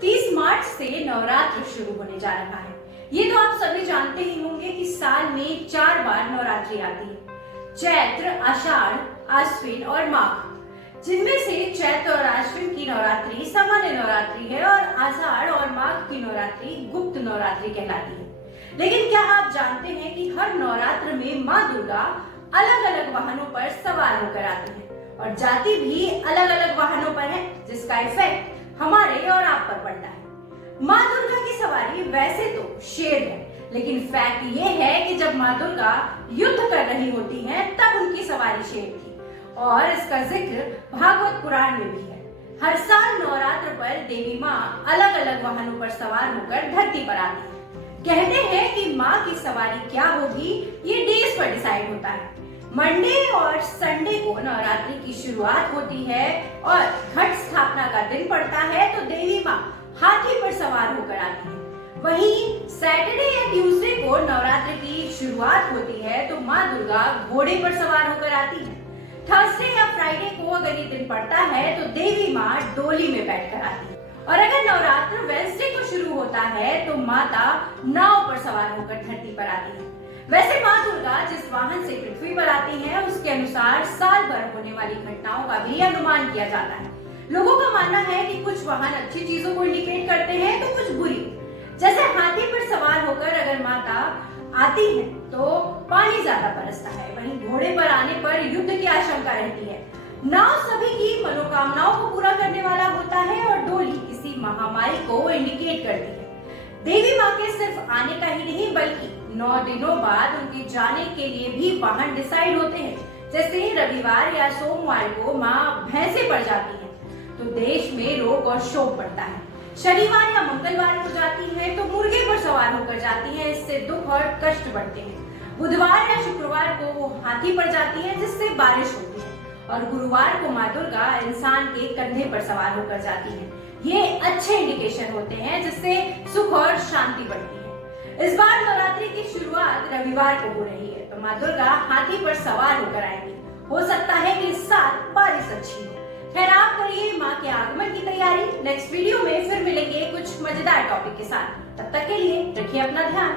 30 मार्च से नवरात्र शुरू होने जा रहा है। ये तो आप सभी जानते ही होंगे कि साल में 4 बार नवरात्रि आती है, चैत्र, आषाढ़, आश्विन और माघ। जिनमें से चैत्र और आश्विन की नवरात्रि सामान्य नवरात्रि है और आषाढ़ और माघ की नवरात्रि गुप्त नवरात्रि कहलाती है। लेकिन क्या आप जानते हैं कि हर नवरात्र में माँ दुर्गा अलग अलग वाहनों पर सवार होकर आती है और जाती भी अलग अलग वाहनों पर है, जिसका इफेक्ट हमारे और आप पर पड़ता है। माँ दुर्गा की सवारी वैसे तो शेर है, लेकिन फैक्ट ये है कि जब माँ दुर्गा युद्ध कर रही होती हैं, तब उनकी सवारी शेर थी और इसका जिक्र भागवत पुराण में भी है। हर साल नवरात्र पर देवी माँ अलग अलग वाहनों पर सवार होकर धरती पर आती है। कहते हैं कि माँ की सवारी क्या होगी ये डेज पर डिसाइड होता है। मंडे और संडे को नवरात्रि की शुरुआत होती है और घट स्थापना का दिन पड़ता है तो देवी माँ हाथी पर सवार होकर आती है। वहीं सैटरडे या ट्यूसडे को नवरात्रि की शुरुआत होती है तो माँ दुर्गा घोड़े पर सवार होकर आती है। थर्सडे या फ्राइडे को अगर ये दिन पड़ता है तो देवी माँ डोली में बैठकर आती है और अगर नवरात्र वेडनेसडे को शुरू होता है तो माता नाव पर सवार होकर धरती पर आती है। वैसे माँ दुर्गा जिस वाहन से पृथ्वी पर आती है उसके अनुसार साल भर होने वाली घटनाओं का भी अनुमान किया जाता है। लोगों का मानना है कि कुछ वाहन अच्छी चीजों को इंडिकेट करते हैं तो कुछ बुरी। जैसे हाथी पर सवार होकर अगर माता आती है तो पानी ज्यादा बरसता है, वहीं घोड़े पर आने पर युद्ध की आशंका रहती है। नाव सभी की मनोकामनाओं को पूरा करने वाला होता है और डोली किसी महामारी को इंडिकेट करती है। देवी माँ के सिर्फ आने का ही नहीं बल्कि 9 दिनों बाद उनके जाने के लिए भी वाहन डिसाइड होते हैं। जैसे रविवार या सोमवार को माँ भैंसे पर जाती है तो देश में रोग और शोक बढ़ता है। शनिवार या मंगलवार को जाती है तो मुर्गे पर सवार होकर जाती है, इससे दुख और कष्ट बढ़ते हैं। बुधवार या शुक्रवार को वो हाथी पर जाती है जिससे बारिश होती है और गुरुवार को माँ दुर्गा इंसान के कंधे पर सवार होकर जाती है। ये अच्छे इंडिकेशन होते हैं जिससे सुख और शांति बढ़ती है। इस बार नवरात्रि की शुरुआत रविवार को हो रही है तो माँ दुर्गा हाथी पर सवार होकर आएंगी। हो सकता है कि इस साल बारिश अच्छी हो। खैर, आप करिए माँ के आगमन की तैयारी। नेक्स्ट वीडियो में फिर मिलेंगे कुछ मजेदार टॉपिक के साथ। तब तक के लिए रखिए अपना ध्यान।